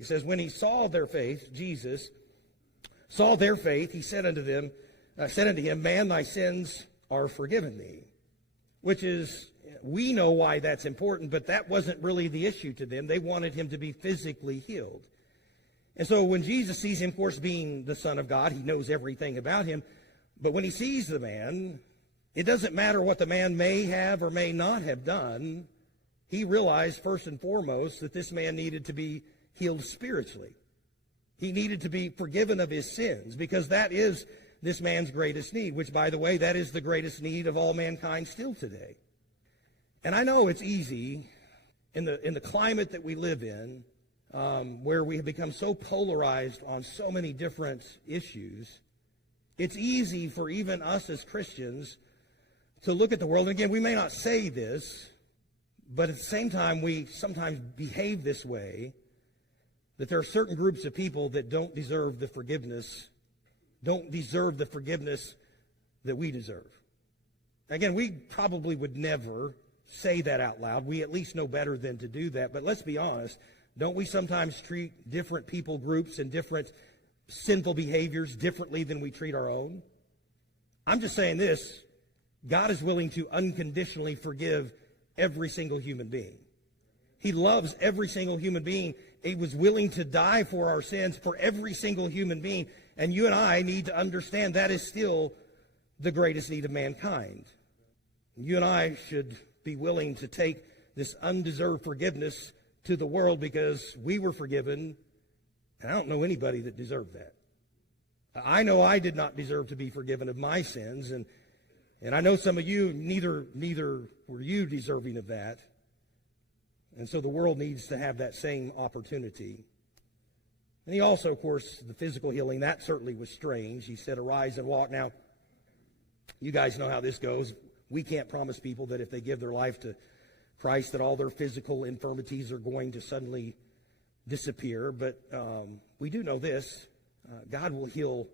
It says, when he saw their faith, Jesus saw their faith, he said unto him, man, thy sins are forgiven thee. Which is, we know why that's important, but that wasn't really the issue to them. They wanted him to be physically healed. And so when Jesus sees him, of course, being the Son of God, he knows everything about him. But when he sees the man, it doesn't matter what the man may have or may not have done. He realized first and foremost that this man needed to be healed spiritually. He needed to be forgiven of his sins, because that is this man's greatest need, which, by the way, that is the greatest need of all mankind still today. And I know it's easy in the climate that we live in, where we have become so polarized on so many different issues. It's easy for even us as Christians to look at the world. And again, we may not say this, but at the same time, we sometimes behave this way, that there are certain groups of people that don't deserve the forgiveness that we deserve. Again, we probably would never say that out loud. We at least know better than to do that. But let's be honest, don't we sometimes treat different people groups and different sinful behaviors differently than we treat our own? I'm just saying this: God is willing to unconditionally forgive every single human being. He loves every single human being. He was willing to die for our sins for every single human being. And you and I need to understand that is still the greatest need of mankind. You and I should be willing to take this undeserved forgiveness to the world, because we were forgiven, and I don't know anybody that deserved that. I know I did not deserve to be forgiven of my sins, and I know some of you, neither were you deserving of that. And so the world needs to have that same opportunity. And he also, of course, the physical healing, that certainly was strange. He said, arise and walk. Now, you guys know how this goes. We can't promise people that if they give their life to Christ that all their physical infirmities are going to suddenly disappear. But we do know this: God will heal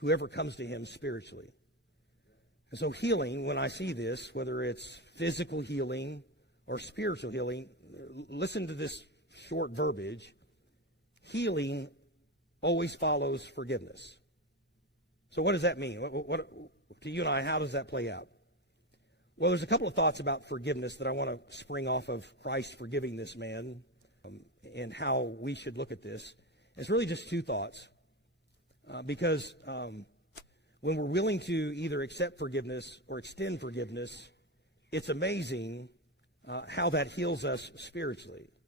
whoever comes to him spiritually. And so healing, when I see this, whether it's physical healing or spiritual healing, listen to this short verbiage: healing always follows forgiveness. So what does that mean? What to you and I, how does that play out? Well, there's a couple of thoughts about forgiveness that I want to spring off of Christ forgiving this man, and how we should look at this. It's really just two thoughts, because when we're willing to either accept forgiveness or extend forgiveness, it's amazing how that heals us spiritually.